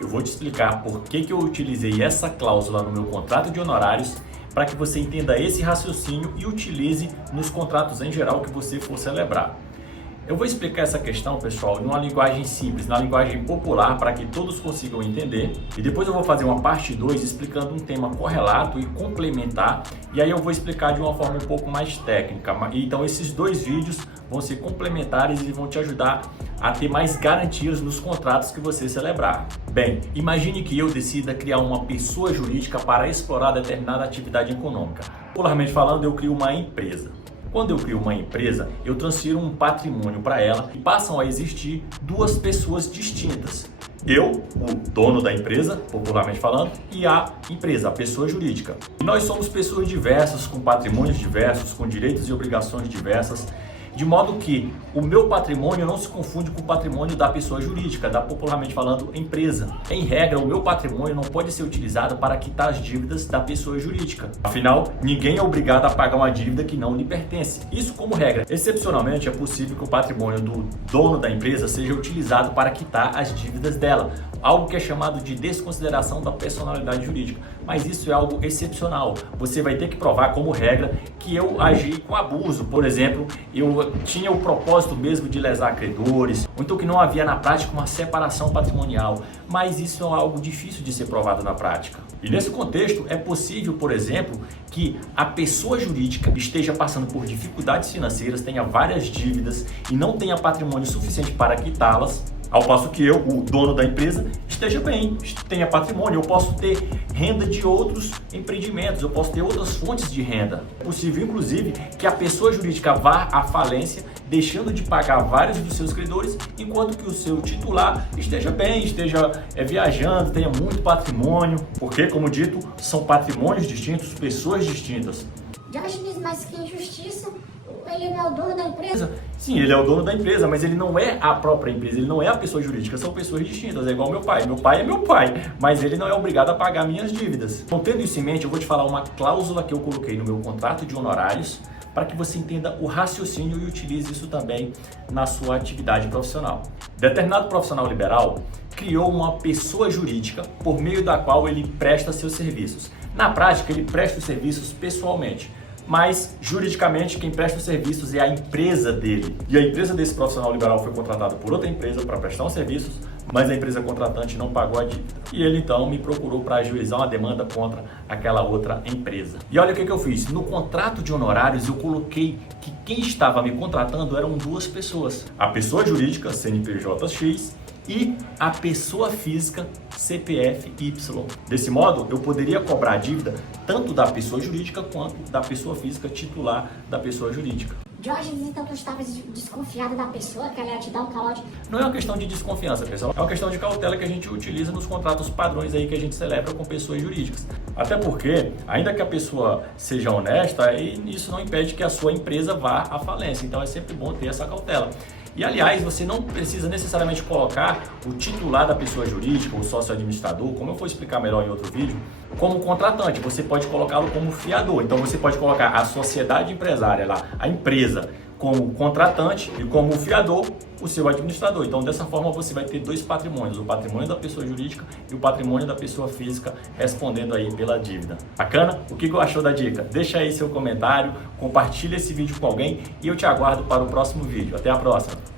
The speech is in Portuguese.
Eu vou te explicar por que eu utilizei essa cláusula no meu contrato de honorários para que você entenda esse raciocínio e utilize nos contratos em geral que você for celebrar. Eu vou explicar essa questão, pessoal, em uma linguagem simples, na linguagem popular, para que todos consigam entender. E depois eu vou fazer uma parte 2 explicando um tema correlato e complementar. E aí eu vou explicar de uma forma um pouco mais técnica. Então esses dois vídeos vão ser complementares e vão te ajudar a ter mais garantias nos contratos que você celebrar. Bem, imagine que eu decida criar uma pessoa jurídica para explorar determinada atividade econômica. Popularmente falando, eu crio uma empresa. Quando eu crio uma empresa, eu transfiro um patrimônio para ela e passam a existir duas pessoas distintas. Eu, o dono da empresa, popularmente falando, e a empresa, a pessoa jurídica. E nós somos pessoas diversas, com patrimônios diversos, com direitos e obrigações diversas, de modo que o meu patrimônio não se confunde com o patrimônio da pessoa jurídica, da popularmente falando empresa. Em regra, o meu patrimônio não pode ser utilizado para quitar as dívidas da pessoa jurídica. Afinal, ninguém é obrigado a pagar uma dívida que não lhe pertence. Isso como regra. Excepcionalmente, é possível que o patrimônio do dono da empresa seja utilizado para quitar as dívidas dela, algo que é chamado de desconsideração da personalidade jurídica. Mas isso é algo excepcional. Você vai ter que provar como regra que eu agi com abuso. Por exemplo, eu tinha o propósito mesmo de lesar credores, ou então que não havia na prática uma separação patrimonial, mas isso é algo difícil de ser provado na prática. E nesse contexto é possível, por exemplo, que a pessoa jurídica esteja passando por dificuldades financeiras, tenha várias dívidas e não tenha patrimônio suficiente para quitá-las, ao passo que eu, o dono da empresa, esteja bem, tenha patrimônio, eu posso ter renda de outros empreendimentos, eu posso ter outras fontes de renda. É possível, inclusive, que a pessoa jurídica vá à falência, deixando de pagar vários dos seus credores, enquanto que o seu titular esteja bem, esteja viajando, tenha muito patrimônio, porque, como dito, são patrimônios distintos, pessoas distintas. Diógenes, mas que injustiça! Ele não é o dono da empresa? Sim, ele é o dono da empresa, mas ele não é a própria empresa, ele não é a pessoa jurídica, são pessoas distintas, é igual meu pai. Meu pai é meu pai, mas ele não é obrigado a pagar minhas dívidas. Então, tendo isso em mente, eu vou te falar uma cláusula que eu coloquei no meu contrato de honorários para que você entenda o raciocínio e utilize isso também na sua atividade profissional. Determinado profissional liberal criou uma pessoa jurídica por meio da qual ele presta seus serviços. Na prática, ele presta os serviços pessoalmente, mas juridicamente quem presta os serviços é a empresa dele. E a empresa desse profissional liberal foi contratada por outra empresa para prestar os serviços, mas a empresa contratante não pagou a dívida. E ele então me procurou para ajuizar uma demanda contra aquela outra empresa. E olha o que eu fiz. No contrato de honorários eu coloquei que quem estava me contratando eram duas pessoas. A pessoa jurídica, CNPJ-X, e a pessoa física CPF-Y. Desse modo, eu poderia cobrar a dívida tanto da pessoa jurídica quanto da pessoa física titular da pessoa jurídica. Diógenes, então tu estavas desconfiado da pessoa, que ela ia te dar um calote? Não é uma questão de desconfiança, pessoal. É uma questão de cautela que a gente utiliza nos contratos padrões aí que a gente celebra com pessoas jurídicas. Até porque, ainda que a pessoa seja honesta, isso não impede que a sua empresa vá à falência. Então é sempre bom ter essa cautela. E, aliás, você não precisa necessariamente colocar o titular da pessoa jurídica, o sócio administrador, como eu vou explicar melhor em outro vídeo, como contratante. Você pode colocá-lo como fiador. Então, você pode colocar a sociedade empresária lá, a empresa, como contratante e como fiador, o seu administrador. Então, dessa forma, você vai ter dois patrimônios, o patrimônio da pessoa jurídica e o patrimônio da pessoa física, respondendo aí pela dívida. Bacana? O que achou da dica? Deixa aí seu comentário, compartilha esse vídeo com alguém e eu te aguardo para o próximo vídeo. Até a próxima!